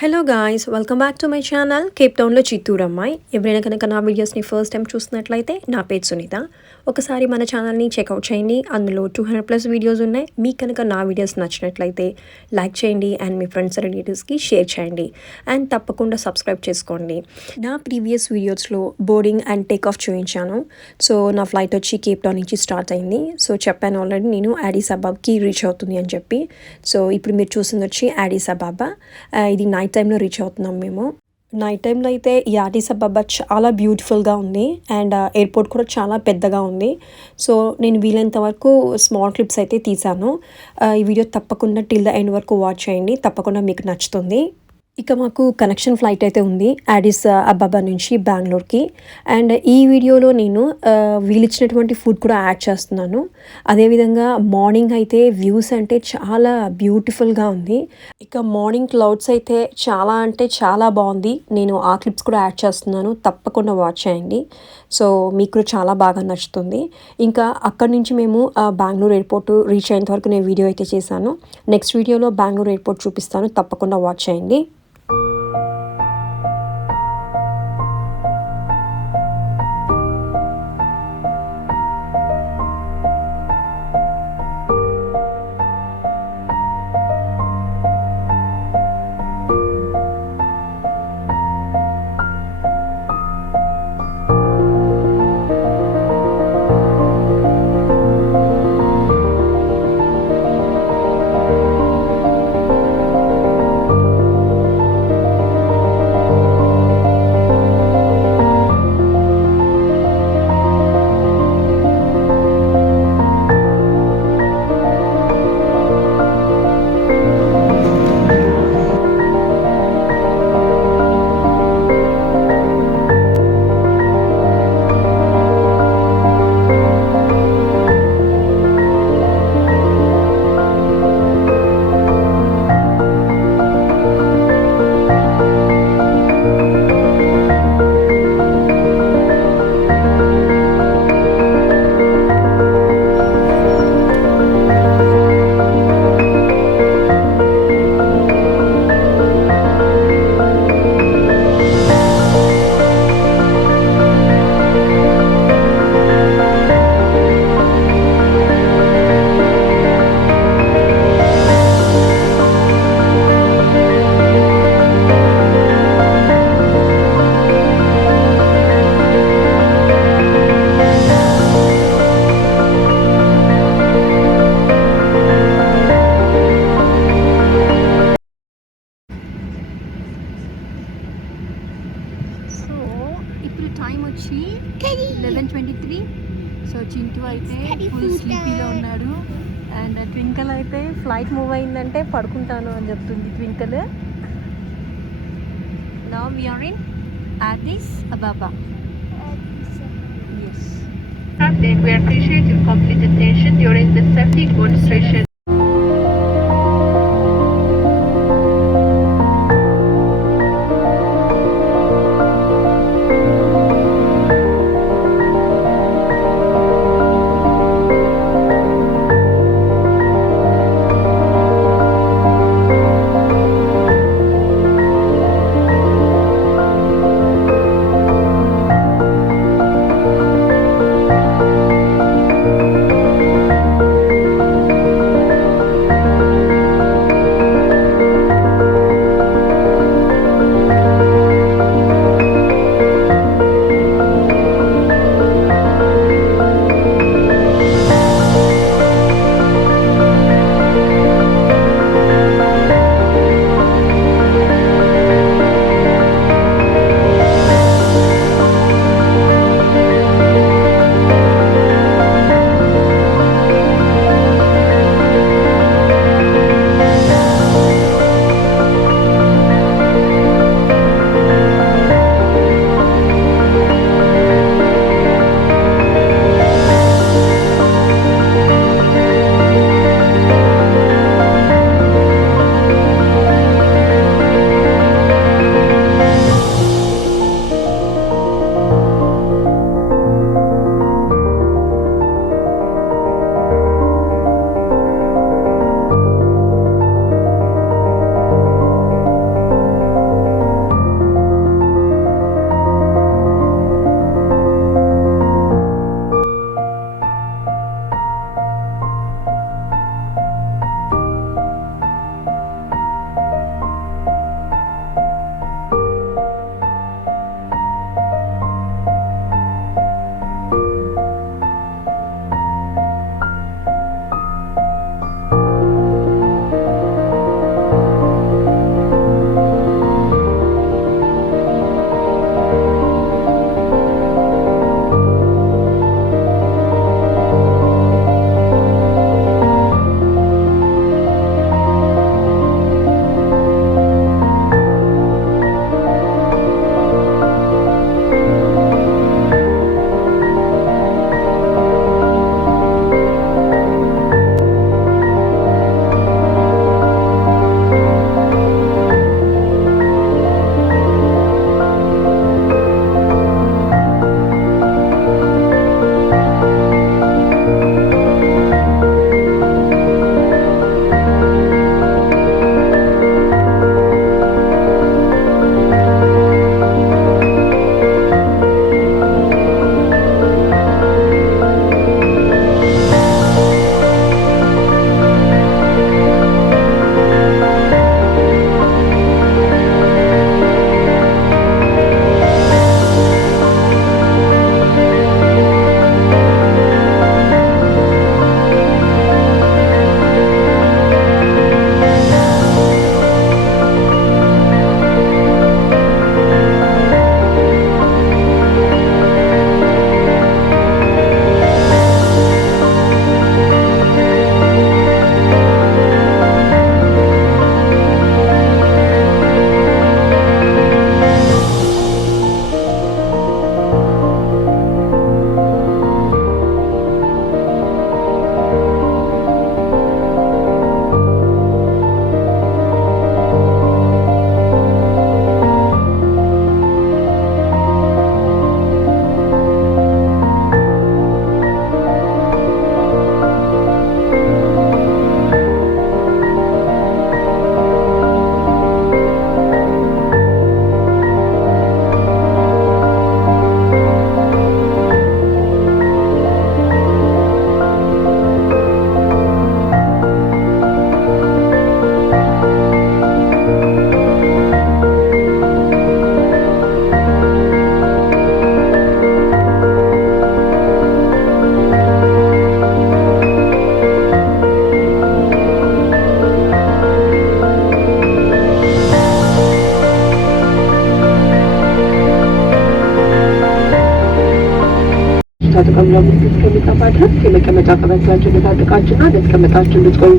Hello guys, welcome back to my channel Cape టౌన్లో చిత్తూరు అమ్మాయి. ఎవరైనా కనుక నా వీడియోస్ని ఫస్ట్ టైం చూస్తున్నట్లయితే నా పేరు సునీత. ఒకసారి మన ఛానల్ని చెక్అవుట్ చేయండి. అందులో 200+ వీడియోస్ ఉన్నాయి. మీకు కనుక నా వీడియోస్ నచ్చినట్లయితే లైక్ చేయండి అండ్ మీ ఫ్రెండ్స్ రిలేటివ్స్కి షేర్ చేయండి అండ్ తప్పకుండా సబ్స్క్రైబ్ చేసుకోండి. నా ప్రీవియస్ వీడియోస్లో బోర్డింగ్ అండ్ టేక్ ఆఫ్ చూపించాను. సో నా ఫ్లైట్ వచ్చి కేప్ టౌన్ నుంచి స్టార్ట్ అయింది. సో చెప్పాను ఆల్రెడీ నేను అడిస్ అబాబ్కి రీచ్ అవుతుంది అని చెప్పి. సో ఇప్పుడు మీరు చూసింది వచ్చి అడిస్ అబాబా. ఇది నైట్ టైంలో రీచ్ అవుతున్నాం మేము. నైట్ టైంలో అయితే ఈ అడిస్ అబాబా చాలా బ్యూటిఫుల్గా ఉంది అండ్ ఎయిర్పోర్ట్ కూడా చాలా పెద్దగా ఉంది. సో నేను వీలైనంత వరకు స్మాల్ క్లిప్స్ అయితే తీసాను. ఈ వీడియో తప్పకుండా టిల్ ద ఎండ్ వరకు వాచ్ చేయండి, తప్పకుండా మీకు నచ్చుతుంది. ఇక మాకు కనెక్షన్ ఫ్లైట్ అయితే ఉంది అడిస్ అబాబా నుంచి బెంగళూరుకి. అండ్ ఈ వీడియోలో నేను వీళ్ళిచ్చినటువంటి ఫుడ్ కూడా యాడ్ చేస్తున్నాను. అదేవిధంగా మార్నింగ్ అయితే వ్యూస్ అంటే చాలా బ్యూటిఫుల్గా ఉంది. ఇక మార్నింగ్ క్లౌడ్స్ అయితే చాలా అంటే చాలా బాగుంది. నేను ఆ క్లిప్స్ కూడా యాడ్ చేస్తున్నాను, తప్పకుండా వాచ్ చేయండి. సో మీకు కూడా చాలా బాగా నచ్చుతుంది. ఇంకా అక్కడి నుంచి మేము బెంగళూరు ఎయిర్పోర్ట్ రీచ్ అయ్యేంత వరకు నేను వీడియో అయితే చేశాను. నెక్స్ట్ వీడియోలో బెంగళూరు ఎయిర్పోర్ట్ చూపిస్తాను, తప్పకుండా వాచ్ చేయండి. ఇప్పుడు టైం వచ్చి 11:23. సో చింటూ అయితే ఫుల్ స్లీపీలో ఉన్నాడు అండ్ ట్వింకల్ అయితే ఫ్లైట్ మూవ్ అయిందంటే పడుకుంటాను అని చెప్తుంది Twinkle. Now we are in Addis Ababa. Yes. We appreciate your complete attention during the safety demonstration. ጥቅም ላይ እስከሚጠፋ ድረስ የመቀመጫ ቀበቶቻችሁን ልታጥቃችሁና ልትቀመጣችሁ እንድትቆዩ